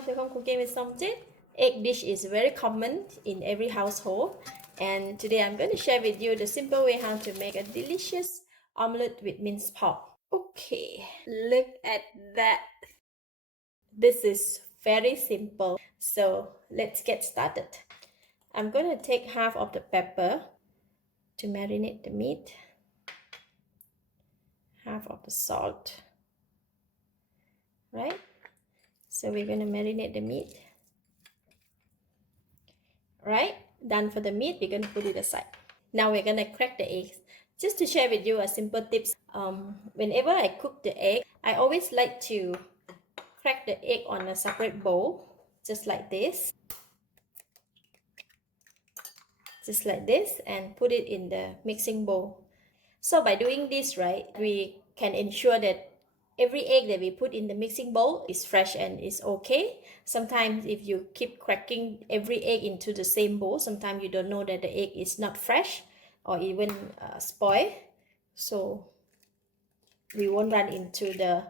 welcome to Home Cooking with Somjit. Egg dish is very common in every household, and today I'm going to share with you the simple way how to make a delicious omelette with minced pork. Okay, look at that. This is very simple, so let's get started. I'm going to take half of the pepper to marinate the meat, half of the salt, right? So we're going to marinate the meat. Right, done for the meat. We're going to put it aside. Now we're going to crack the eggs. Just to share with you a simple tips, whenever I cook the egg, I always like to crack the egg on a separate bowl, just like this, and put it in the mixing bowl. So by doing this, right, we can ensure that every egg that we put in the mixing bowl is fresh and is okay. Sometimes if you keep cracking every egg into the same bowl, sometimes you don't know that the egg is not fresh or even spoiled. So we won't run into the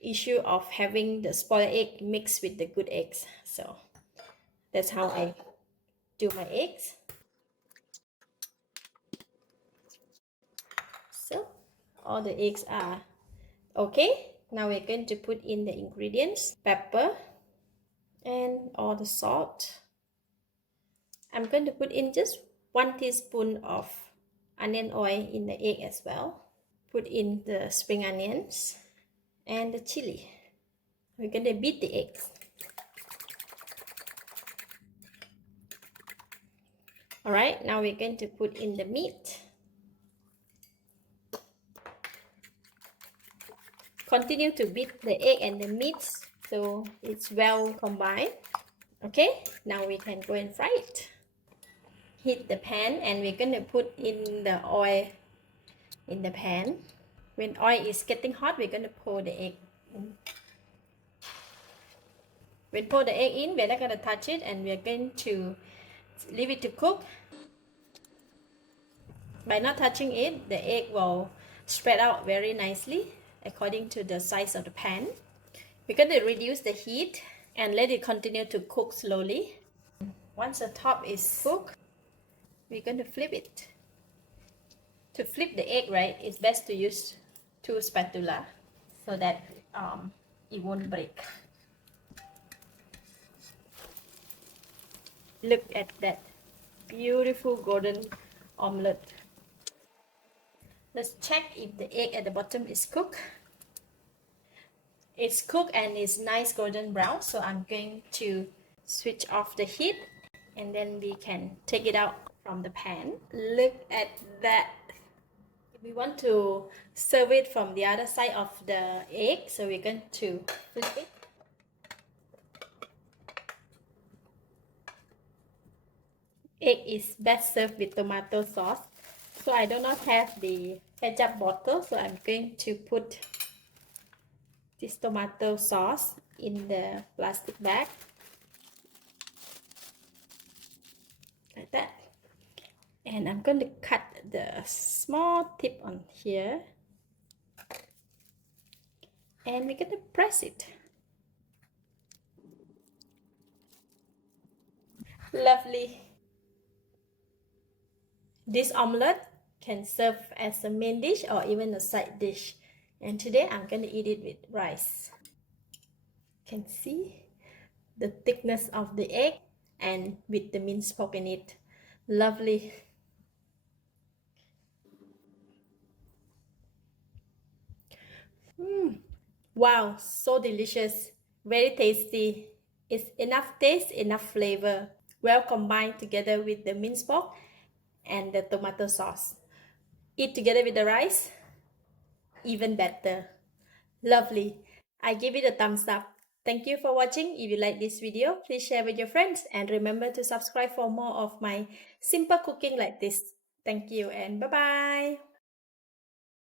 issue of having the spoiled egg mixed with the good eggs. So that's how I do my eggs. So all the eggs are okay. Now we're going to put in the ingredients: pepper and all the salt. I'm going to put in just 1 teaspoon of onion oil in the egg as well. Put in the spring onions and the chili. We're going to beat the eggs. Alright, now we're going to put in the meat. Continue to beat the egg and the meat so it's well combined. Okay, now we can go and fry it. Heat the pan and we're going to put in the oil in the pan. When oil is getting hot, we're going to pour the egg in. When pour the egg in, we're not going to touch it and we're going to leave it to cook. By not touching it, the egg will spread out very nicely according to the size of the pan. We're going to reduce the heat and let it continue to cook slowly. Once the top is cooked, we're going to flip it. To flip the egg, right, it's best to use 2 spatula so that it won't break. Look at that beautiful golden omelette. Let's check if the egg at the bottom is cooked. It's cooked and it's nice golden brown, so I'm going to switch off the heat and then we can take it out from the pan. Look at that. We want to serve it from the other side of the egg, so we're going to flip it. Egg is best served with tomato sauce. So I do not have the ketchup bottle, so I'm going to put this tomato sauce in the plastic bag. Like that. And I'm going to cut the small tip on here. And we're going to press it. Lovely. This omelette can serve as a main dish or even a side dish. And today I'm going to eat it with rice. You can see the thickness of the egg and with the minced pork in it. Lovely. Wow, so delicious. Very tasty. It's enough taste, enough flavor. Well combined together with the minced pork and the tomato sauce. Eat together with the rice, even better. Lovely. I give it a thumbs up. Thank you for watching. If you like this video, please share with your friends and remember to subscribe for more of my simple cooking like this. Thank you and bye-bye.